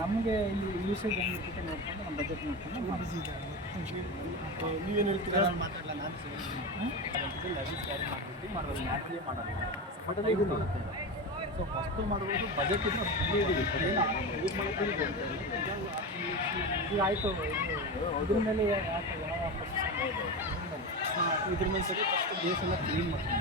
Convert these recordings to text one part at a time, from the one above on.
ನಮಗೆ ಇಲ್ಲಿ ಯೂಸೇಜ್ ಹೆಂಗಿರ್ತೈತೆ ನೋಡ್ಕೊಂಡು ನಮ್ಮ ಬಜೆಟ್ ನೋಡ್ಕೊಂಡು ನೀವೇನು ಹೇಳ್ತೀರಾ? ಸೊ ಫಸ್ಟು ಮಾಡ್ಬೋದು ಬಜೆಟ್ ಇದ್ರೆ ಕಮ್ಮಿ ಇದೆ. ಯೂಸ್ ಮಾಡೋದು ಈಗ ಆಯಿತು ಅದ್ರ ಮೇಲೆ ಯಾಕೆ ಯಾವ ಇದ್ರ ಮೇಲೆ ಸರಿ ಫಸ್ಟ್ ಬೇಸ್ ಎಲ್ಲ ಕ್ಲೀನ್ ಮಾಡ್ತೀನಿ.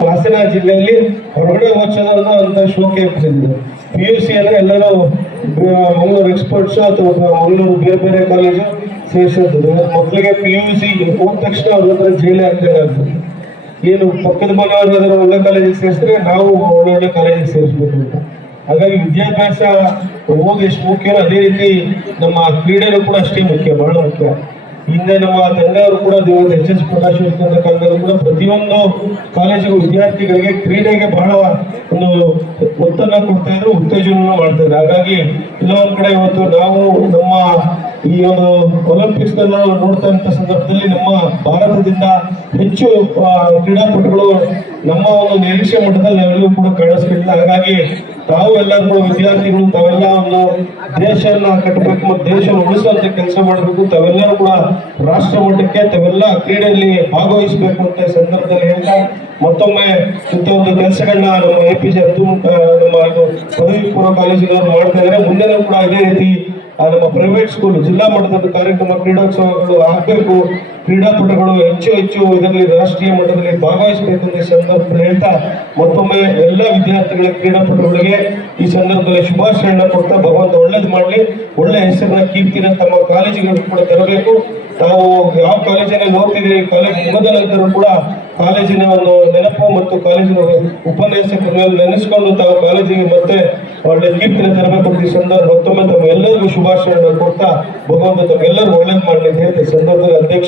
ಹಾಸನ ಜಿಲ್ಲೆಯಲ್ಲಿ ಹೊರಗಡೆ ಓದಿಸೋದನ್ನ ಅಂತ ಶೋಕೆ ಪಿ ಯು ಸಿ ಅಂದ್ರೆ ಎಲ್ಲರೂ ಮಂಗ್ಳೂರು ಎಕ್ಸ್ಪರ್ಟ್ಸ್ ಅಥವಾ ಮಂಗಳೂರು ಬೇರೆ ಬೇರೆ ಕಾಲೇಜು ಸೇರಿಸೋದು ಮಕ್ಕಳಿಗೆ ಪಿ ಯು ಸಿ ಹೋದ ತಕ್ಷಣ ಅವ್ರ ಹತ್ರ ಜೈಲೇ ಆಗ್ತದೆ ಏನು ಪಕ್ಕದ ಮನೆಯವರು ಒಳ್ಳೆ ಕಾಲೇಜಿಗೆ ಸೇರಿಸಿದ್ರೆ ನಾವು ಒಳ್ಳೊಳ್ಳೆ ಕಾಲೇಜಿಗೆ ಸೇರಿಸ್ಬೇಕು ಅಂತ. ಹಾಗಾಗಿ ವಿದ್ಯಾಭ್ಯಾಸ ಹೋಗಿ ಎಷ್ಟು ಮುಖ್ಯವೋ ಅದೇ ರೀತಿ ನಮ್ಮ ಕ್ರೀಡೆನೂ ಕೂಡ ಅಷ್ಟೇ ಮುಖ್ಯ, ಬಹಳ ಮುಖ್ಯ. ಹಿಂದೆ ನಮ್ಮ ತಂದೆಯವರು ಕೂಡ ದೇವರು ಎಚ್ ಎಸ್ ಪ್ರಕಾಶ್ ಕೂಡ ಪ್ರತಿಯೊಂದು ಕಾಲೇಜಿಗೂ ವಿದ್ಯಾರ್ಥಿಗಳಿಗೆ ಕ್ರೀಡೆಗೆ ಬಹಳ ಒಂದು ಒತ್ತನ್ನ ಕೊಡ್ತಾ ಇದ್ರು ಉತ್ತೇಜನ ಮಾಡ್ತಾ ಇದ್ರು. ಹಾಗಾಗಿ ಕೆಲವೊಂದು ಕಡೆ ಇವತ್ತು ನಾವು ನಮ್ಮ ಈ ಒಂದು ಒಲಿಂಪಿಕ್ಸ್ ನೋಡ್ತಾ ಸಂದರ್ಭದಲ್ಲಿ ನಮ್ಮ ಭಾರತದಿಂದ ಹೆಚ್ಚು ಕ್ರೀಡಾಪಟುಗಳು ನಮ್ಮ ಒಂದು ನಿರೀಕ್ಷೆ ಮಟ್ಟದಲ್ಲಿ ಎಲ್ಲರಿಗೂ ಕೂಡ ಕಾಣಿಸ್ಕೊಂಡಿಲ್ಲ ಹಾಗಾಗಿ ತಾವು ಎಲ್ಲರೂ ವಿದ್ಯಾರ್ಥಿಗಳು ಒಂದು ದೇಶವನ್ನ ಕಟ್ಟಬೇಕು ಮತ್ತು ದೇಶ ಉಳಿಸುವಂತ ಕೆಲಸ ಮಾಡಬೇಕು. ತಾವೆಲ್ಲರೂ ಕೂಡ ರಾಷ್ಟ್ರ ಮಟ್ಟಕ್ಕೆ ತಾವೆಲ್ಲ ಕ್ರೀಡೆಯಲ್ಲಿ ಭಾಗವಹಿಸಬೇಕು ಅಂತ ಸಂದರ್ಭದಲ್ಲಿ ಹೇಳ್ತಾ ಮತ್ತೊಮ್ಮೆ ಇಂಥ ಒಂದು ಕೆಲಸಗಳನ್ನ ನಮ್ಮ ಎ ಪಿ ಜೆ ಅಬ್ದುಲ್ ನಮ್ಮ ಪದವಿ ಪೂರ್ವ ಕಾಲೇಜಿನವರು ಮಾಡ್ತಾ ಇದ್ದಾರೆ. ಮುಂದೆನೂ ಕೂಡ ಇದೇ ರೀತಿ ಆ, ನಮ್ಮ ಪ್ರೈವೇಟ್ ಸ್ಕೂಲ್ ಜಿಲ್ಲಾ ಮಟ್ಟದ ಕಾರ್ಯಕ್ರಮ ಕ್ರೀಡೋತ್ಸವಗಳು ಆಗಬೇಕು. ಕ್ರೀಡಾಪಟುಗಳು ಹೆಚ್ಚು ಹೆಚ್ಚು ಇದರಲ್ಲಿ ರಾಷ್ಟ್ರೀಯ ಮಟ್ಟದಲ್ಲಿ ಭಾಗವಹಿಸಬೇಕು ಈ ಸಂದರ್ಭದಲ್ಲಿ ಹೇಳ್ತಾ ಮತ್ತೊಮ್ಮೆ ಎಲ್ಲ ವಿದ್ಯಾರ್ಥಿಗಳ ಕ್ರೀಡಾಪಟುಗಳಿಗೆ ಈ ಸಂದರ್ಭದಲ್ಲಿ ಶುಭಾಶಯನ ಕೊಡ್ತಾ ಭಗವಂತ ಒಳ್ಳೇದು ಮಾಡಲಿ. ಒಳ್ಳೆ ಹೆಸರಿನ ಕೀರ್ತಿನ ತಮ್ಮ ಕಾಲೇಜುಗಳು ಕೂಡ ತರಬೇಕು. ತಾವು ಯಾವ ಕಾಲೇಜಿನಲ್ಲಿ ಓದ್ತಿದ್ದೀರಿ ಕಾಲೇಜ್ ಮುಗಿದ ನಂತರ ಕೂಡ ಕಾಲೇಜಿನ ಒಂದು ನೆನಪು ಮತ್ತು ಕಾಲೇಜಿನ ಉಪನ್ಯಾಸಕರನ್ನು ನೆನೆಸ್ಕೊಂಡು ತಾವು ಕಾಲೇಜಿಗೆ ಮತ್ತೆ ಒಳ್ಳೆ ಕೀರ್ತನೆ ತರಬೇಕು ಈ ಸಂದರ್ಭ ಮತ್ತೊಮ್ಮೆ ತಮ್ಮ ಎಲ್ಲರಿಗೂ ಶುಭಾಶಯಗಳನ್ನು ಕೊಡ್ತಾ ಭಗವಂತ ತಮ್ಮೆಲ್ಲರೂ ಒಳ್ಳೇದು ಮಾಡಲಿ ಅಂತ ಸಂದರ್ಭದಲ್ಲಿ